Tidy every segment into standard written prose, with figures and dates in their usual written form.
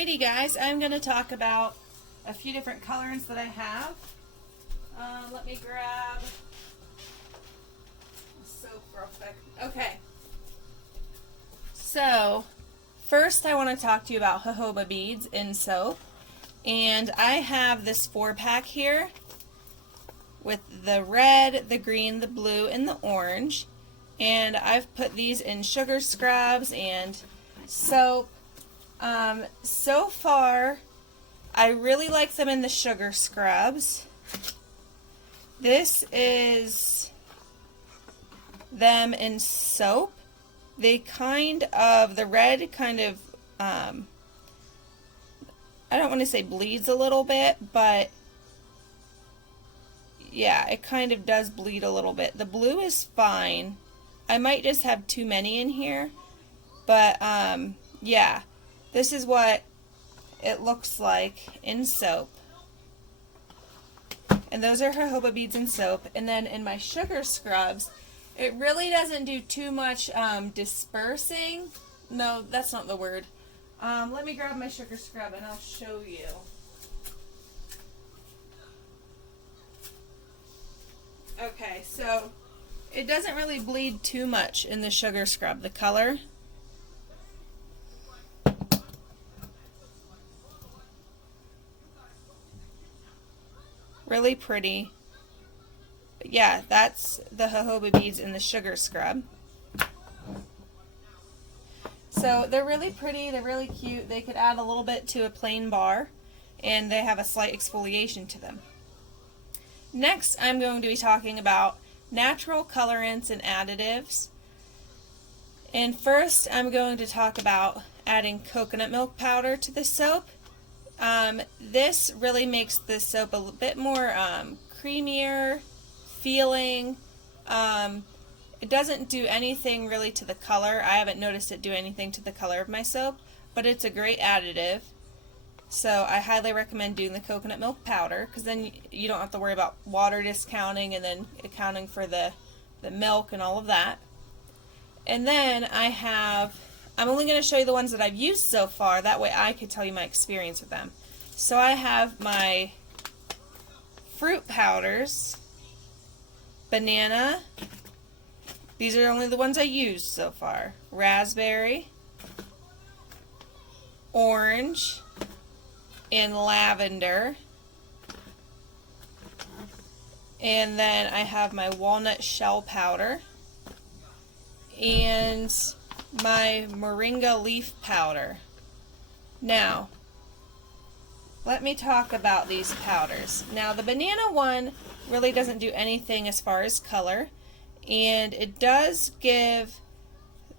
Alrighty guys, I'm going to talk about a few different colorants that I have. Let me grab soap real quick. Okay, so first I want to talk to you about jojoba beads in soap. And I have this 4-pack here with the red, the green, the blue, and the orange. And I've put these in sugar scrubs and soap. So far, I really like them in the sugar scrubs. This is them in soap. They the red kind of, I don't want to say bleeds a little bit, but yeah, it kind of does bleed a little bit. The blue is fine. I might just have too many in here, but yeah, this is what it looks like in soap. And those are jojoba beads in soap. And then in my sugar scrubs, it really doesn't do too much dispersing. No, that's not the word. Let me grab my sugar scrub and I'll show you. Okay, so it doesn't really bleed too much in the sugar scrub, the color. Really pretty. But yeah, that's the jojoba beads in the sugar scrub. So they're really pretty, they're really cute. They could add a little bit to a plain bar, and they have a slight exfoliation to them. Next, I'm going to be talking about natural colorants and additives. And first, I'm going to talk about adding coconut milk powder to the soap. This really makes the soap a bit more creamier feeling. It doesn't do anything really to the color. I haven't noticed it do anything to the color of my soap, but it's a great additive. So I highly recommend doing the coconut milk powder, because then you don't have to worry about water discounting and then accounting for the milk and all of that. And then I'm only going to show you the ones that I've used so far, that way I could tell you my experience with them. So I have my fruit powders, banana, these are only the ones I used so far, raspberry, orange, and lavender. And then I have my walnut shell powder and my moringa leaf powder. Now, let me talk about these powders. Now, the banana one really doesn't do anything as far as color, and it does give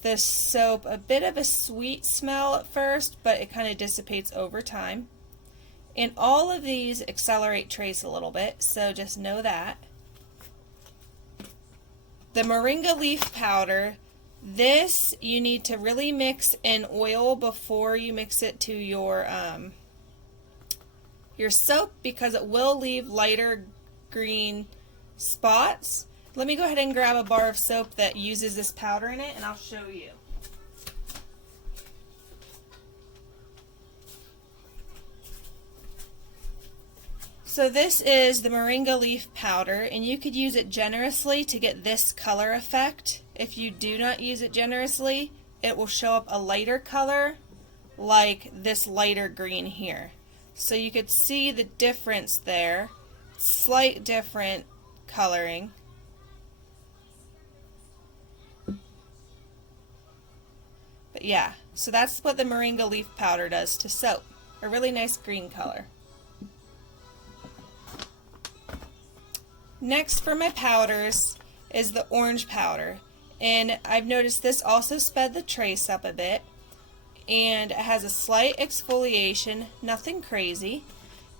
the soap a bit of a sweet smell at first, but it kind of dissipates over time. And all of these accelerate trace a little bit, so just know that. The moringa leaf powder, this you need to really mix in oil before you mix it to your soap, because it will leave lighter green spots. Let me go ahead and grab a bar of soap that uses this powder in it, and I'll show you. So this is the moringa leaf powder, and you could use it generously to get this color effect. If you do not use it generously, it will show up a lighter color like this lighter green here. So you could see the difference there, slight different coloring. But yeah, so that's what the moringa leaf powder does to soap, a really nice green color. Next for my powders is the orange powder, and I've noticed this also sped the trace up a bit, and it has a slight exfoliation, nothing crazy.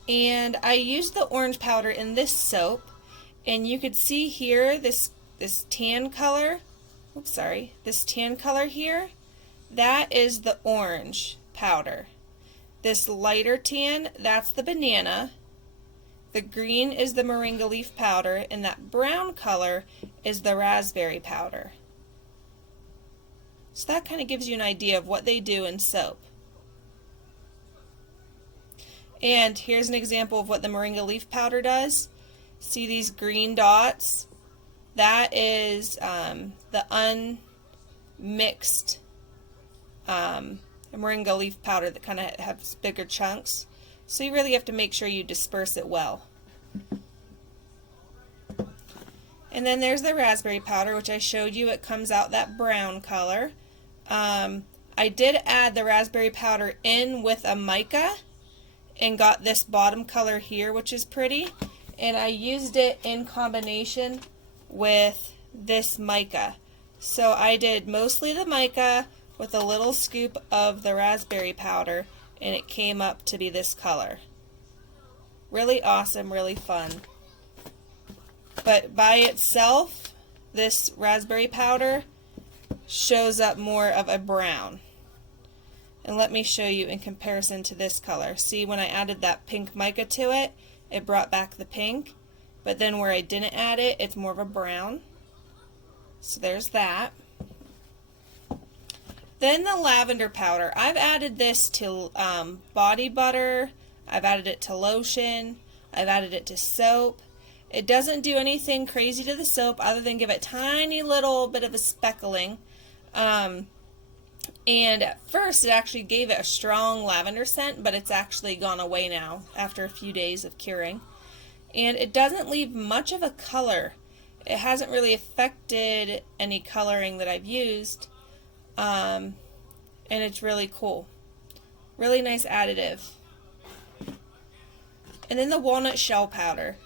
And I used the orange powder in this soap, and you could see here this tan color, this tan color here, that is the orange powder. This lighter tan, that's the banana. The green is the moringa leaf powder, and that brown color is the raspberry powder. So that kind of gives you an idea of what they do in soap. And here's an example of what the moringa leaf powder does. See these green dots? That is the unmixed moringa leaf powder that kind of has bigger chunks. So you really have to make sure you disperse it well. And then there's the raspberry powder, which I showed you. It comes out that brown color. I did add the raspberry powder in with a mica and got this bottom color here, which is pretty. And I used it in combination with this mica. So I did mostly the mica with a little scoop of the raspberry powder, and it came up to be this color. Really awesome, really fun. But by itself, this raspberry powder shows up more of a brown. And let me show you in comparison to this color. See, when I added that pink mica to it, it brought back the pink. But then where I didn't add it, it's more of a brown. So there's that. Then the lavender powder. I've added this to body butter. I've added it to lotion. I've added it to soap. It doesn't do anything crazy to the soap other than give it a tiny little bit of a speckling. And at first it actually gave it a strong lavender scent, but it's actually gone away now after a few days of curing. And it doesn't leave much of a color. It hasn't really affected any coloring that I've used. And it's really cool. Really nice additive. And then the walnut shell powder.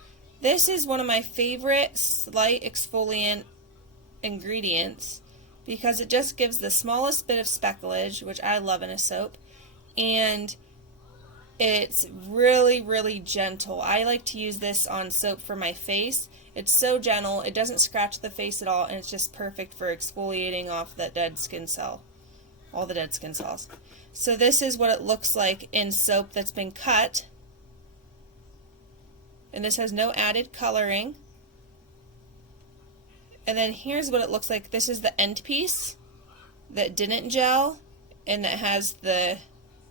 This is one of my favorite slight exfoliant ingredients because it just gives the smallest bit of specklage, which I love in a soap, and it's really, really gentle. I like to use this on soap for my face. It's so gentle, it doesn't scratch the face at all, and it's just perfect for exfoliating off that dead skin cell, all the dead skin cells. So this is what it looks like in soap that's been cut. And this has no added coloring. And then here's what it looks like. This is the end piece that didn't gel and that has the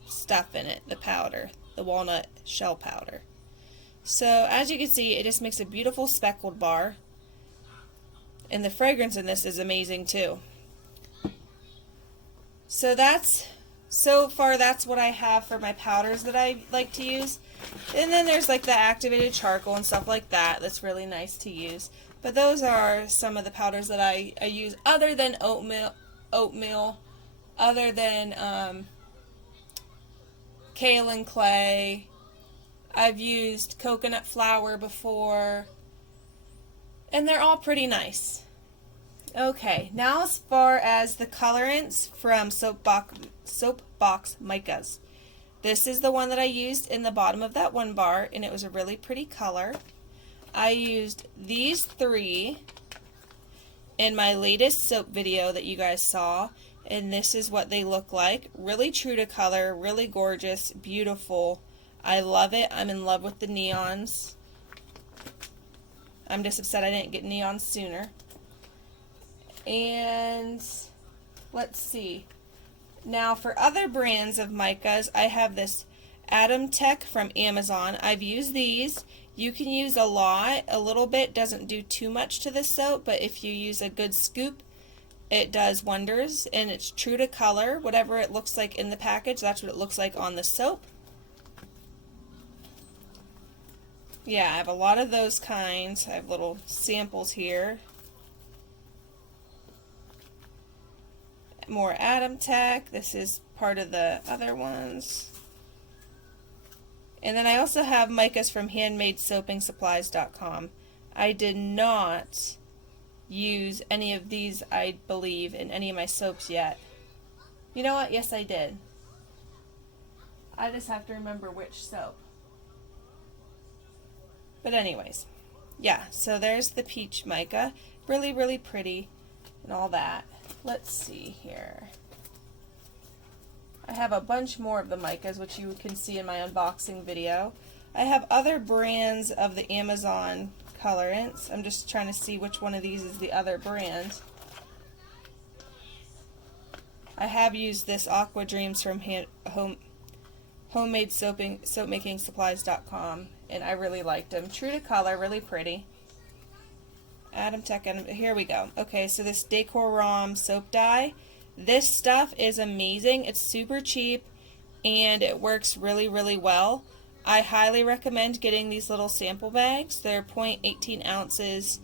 stuff in it, the powder, the walnut shell powder. So as you can see, it just makes a beautiful speckled bar. And the fragrance in this is amazing too. So far that's what I have for my powders that I like to use. And then there's like the activated charcoal and stuff like that that's really nice to use. But those are some of the powders that I use other than oatmeal, other than kaolin clay. I've used coconut flour before, and they're all pretty nice. Okay, now as far as the colorants from Soapbox Micas. This is the one that I used in the bottom of that one bar, and it was a really pretty color. I used these three in my latest soap video that you guys saw, and this is what they look like. Really true to color, really gorgeous, beautiful. I love it. I'm in love with the neons. I'm just upset I didn't get neons sooner. And let's see. Now for other brands of micas, I have this Additives from Amazon. I've used these. You can use a lot. A little bit doesn't do too much to the soap, but if you use a good scoop, it does wonders, and it's true to color. Whatever it looks like in the package, that's what it looks like on the soap. Yeah, I have a lot of those kinds. I have little samples here. More Additives. This is part of the other ones. And then I also have Micas from handmadesoapingsupplies.com. I did not use any of these, I believe, in any of my soaps yet. You know what? Yes, I did. I just have to remember which soap. But anyways, yeah, so there's the peach mica. Really, really pretty and all that. Let's see here. I have a bunch more of the micas, which you can see in my unboxing video. I have other brands of the Amazon colorants. I'm just trying to see which one of these is the other brand. I have used this Aqua Dreams from soapmakingsupplies.com, and I really liked them. True to color, really pretty. Adam Tech, here we go. Okay, so this Decor Rom soap dye. This stuff is amazing. It's super cheap, and it works really, really well. I highly recommend getting these little sample bags. They're 0.18 ounces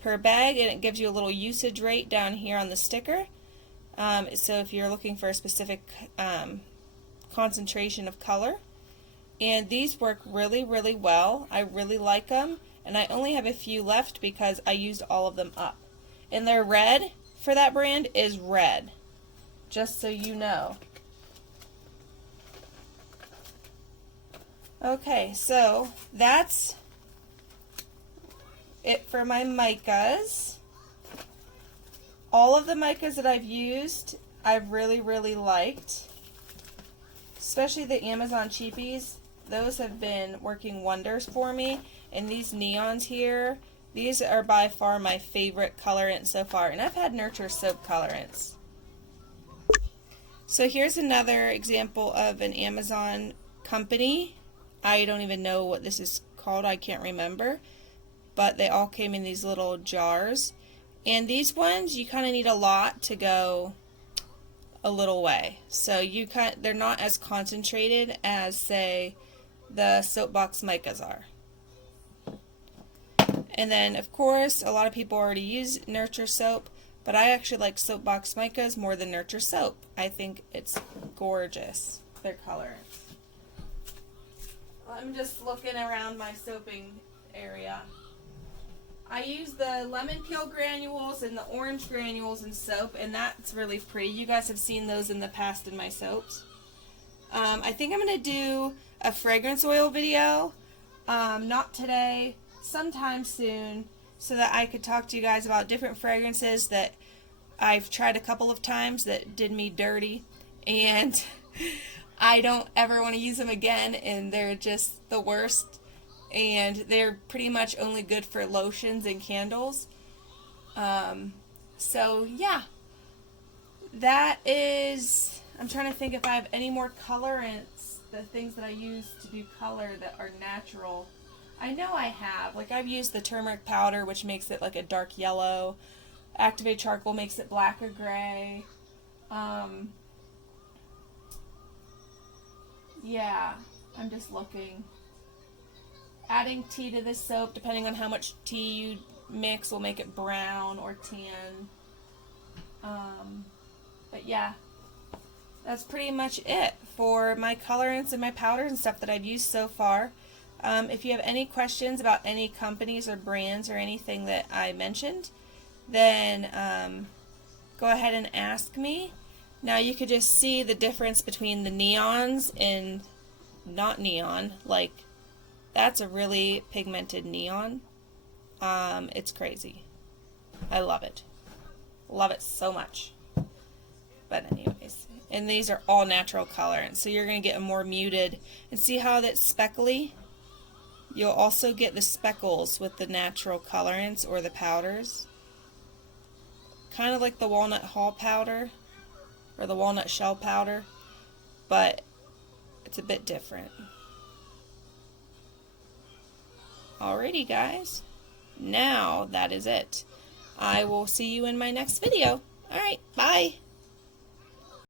per bag, and it gives you a little usage rate down here on the sticker. So if you're looking for a specific concentration of color. And these work really, really well. I really like them, and I only have a few left because I used all of them up. And their red for that brand is red, just so you know. Okay, so that's it for my micas. All of the micas that I've used, I've really, really liked. Especially the Amazon cheapies. Those have been working wonders for me. And these neons here, these are by far my favorite colorant so far. And I've had Nurture soap colorants. So here's another example of an Amazon company. I don't even know what this is called. I can't remember. But they all came in these little jars. And these ones, you kind of need a lot to go a little way. So they're not as concentrated as, say, the Soapbox Micas are. And then, of course, a lot of people already use Nurture soap, but I actually like Soapbox Micas more than Nurture soap. I think it's gorgeous, their colorants. I'm just looking around my soaping area. I use the lemon peel granules and the orange granules in soap, and that's really pretty. You guys have seen those in the past in my soaps. I think I'm going to do a fragrance oil video, not today, sometime soon, so that I could talk to you guys about different fragrances that I've tried a couple of times that did me dirty, and I don't ever want to use them again, and they're just the worst. And they're pretty much only good for lotions and candles. So yeah, that is, I'm trying to think if I have any more colorants, the things that I use to do color that are natural. I know I have. Like, I've used the turmeric powder, which makes it like a dark yellow. Activate charcoal makes it black or gray. Yeah, I'm just looking. Adding tea to this soap, depending on how much tea you mix, will make it brown or tan. But yeah, that's pretty much it for my colorants and my powders and stuff that I've used so far. If you have any questions about any companies or brands or anything that I mentioned, then go ahead and ask me. Now you could just see the difference between the neons and not neon. Like, that's a really pigmented neon. It's crazy. I love it. Love it so much. But anyways, and these are all natural colorants, so you're going to get a more muted. And see how that's speckly? You'll also get the speckles with the natural colorants or the powders. Kind of like the walnut hull powder or the walnut shell powder, but it's a bit different. Alrighty guys, now that is it. I will see you in my next video. Alright, bye!